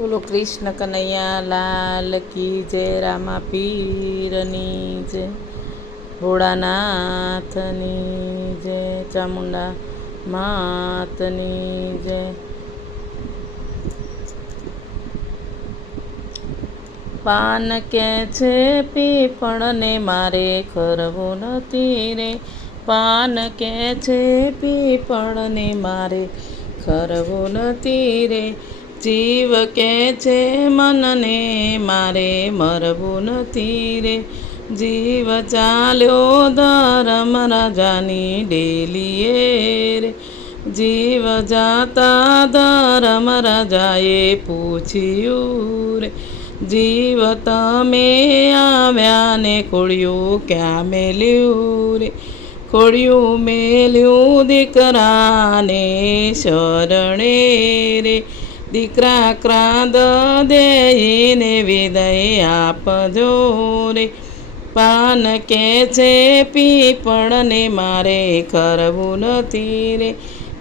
બોલો, કૃષ્ણ કનૈયા, લાલ કી જય, રામા પીરની જય, ભોળાનાથની જય, ચામુંડા માતની જય. પાન કે છે પીપળને મારે ખરવું નથી રે. પાન કે છે પીપળને મારે ખરવું નથી રે. જીવ કે છે મનને, મારે મરવું નથી રે. જીવ ચાલ્યો ધરમ રાજાની ડેલીએ રે. જીવ જાતા ધરમ રાજાએ પૂછ્યું રે, જીવ તમે આવ્યા ને કોળિયું ક્યાં મેલ્યું રે? કોળિયું મેલ્યું દીકરાને શરણે રે. દીકરા ક્રાંદ દેહીને વિદય આપજો રે. પાન કે છે પીપળને મારે કરવું નથી રે.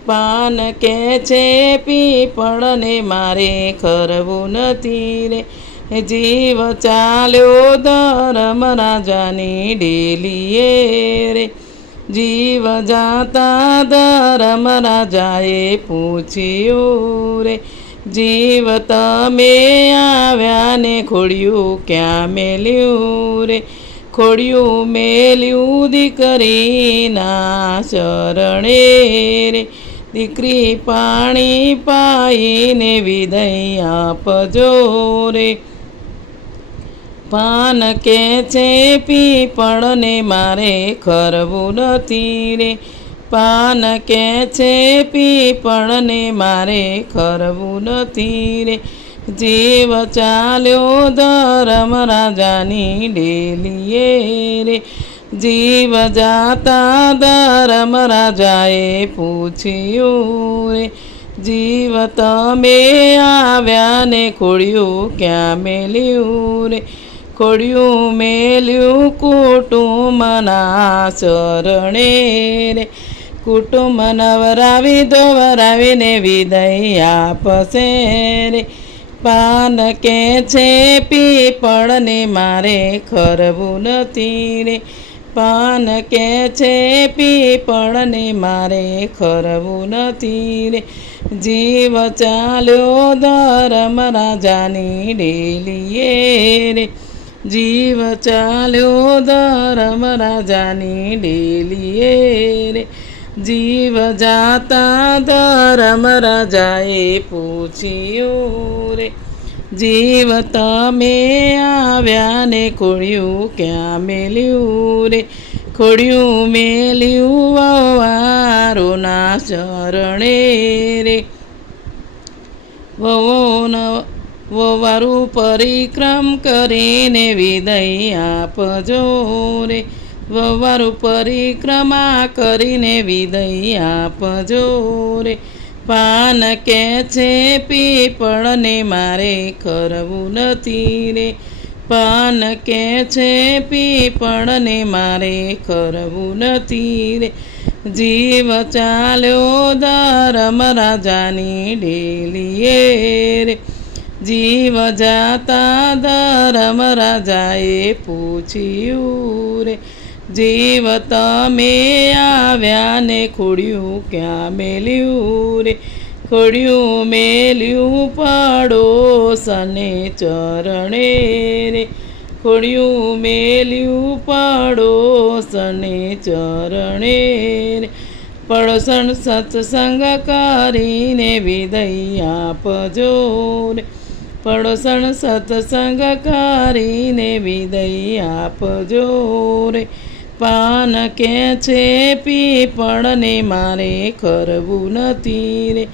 પાન કે છે પીપળને મારે કરવું નથી રે. જીવ ચાલ્યો ધરમ રાજાની ડેલીએ રે. જીવ જાતા ધરમ રાજાએ પૂછ્યું રે. જીવ તમે આવ્યા ને ખોડિયું ક્યાં મેલ્યું રે? ખોડિયું મેલ્યું દીકરીના શરણે રે. દીકરી પાણી પાઈને વિદય આપજો રે. પાન કે છે પીપળને મારે ખરવું નથી રે. પાન કે છે પીપળને મારે ખરવું નથી રે. જીવ ચાલ્યો ધરમ રાજાની ડેલીએ રે. જીવ જાતા ધરમ રાજાએ પૂછ્યું રે. જીવ તમે આવ્યા ને ખોડ્યું ક્યાં મેલ્યું રે? ખોડ્યું મેલ્યું કુટુંબના શરણે રે. કુટુંબ નવરાવી દોવરાવીને વિદય આપશે રે. પાન કે છે પીપળને મારે ખરવું નથી રે. પાન કે છે પીપળને મારે ખરવું નથી રે. જીવ ચાલ્યો ધરમ રાજાની ડેલીએ રે. જીવ ચાલ્યો ધરમ રાજાની ડેલીએ રે. જીવ જાતા ધરમ રાજાએ પૂછ્યું રે, જીવ તમે આવ્યા ને ખોડ્યું ક્યાં મેલ્યું રે? ખોડ્યું મેલ્યું વારોના શરણે રે. વવોન વવારું પરિક્રમ કરીને વિદય આપજો રે. વવારું પરિક્રમા કરીને વિદય આપજો રે. પાન કે છે પીપળને મારે કરવું નથી રે. પાન કે છે પીપળને મારે કરવું નથી રે. જીવ ચાલ્યો ધરમ રાજાની ડેલીએ રે. જીવ જાતા ધરમ રાજાએ પૂછ્યું રે. જીવ તમે આવ્યા ને ખોડ્યું ક્યાં મેલ્યું રે? ખોડ્યું મેલ્યું પડોસને ચરણે રે. ખોડ્યું મેલ્યું પડોસને ચરણે રે. પડોસણ સત્સંગ કરીને વિદય આપજો રે. પડોસણ સત્સંગ કરીને વિદય આપજો રે. પાન કે છે પીપળને મારે કરવું નથી રે.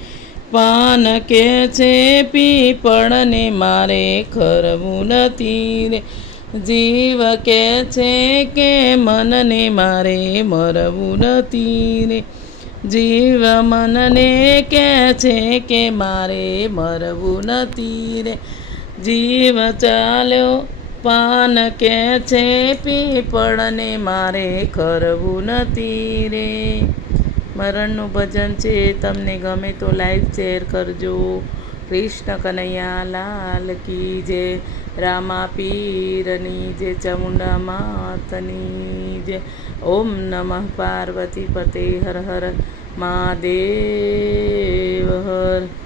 પાન કે છે પીપળને મારે કરવું નથી રે. જીવ કે છે કે મનને મારે મરવું નથી રે. જીવ મનને કે છે કે મારે મરવું નથી રે. જીવ ચાલ્યો પાન કે છે પીપળને મારે કરવું નથી રે. મરણનું ભજન છે, તમને ગમે તો લાઈક શેર કરજો. કૃષ્ણ કનૈયા લાલ કી જે, રામા પીરની જે, ચામુંડા માતની જે. ઓમ નમઃ પાર્વતી પતે હર હર મહાદેવ હર.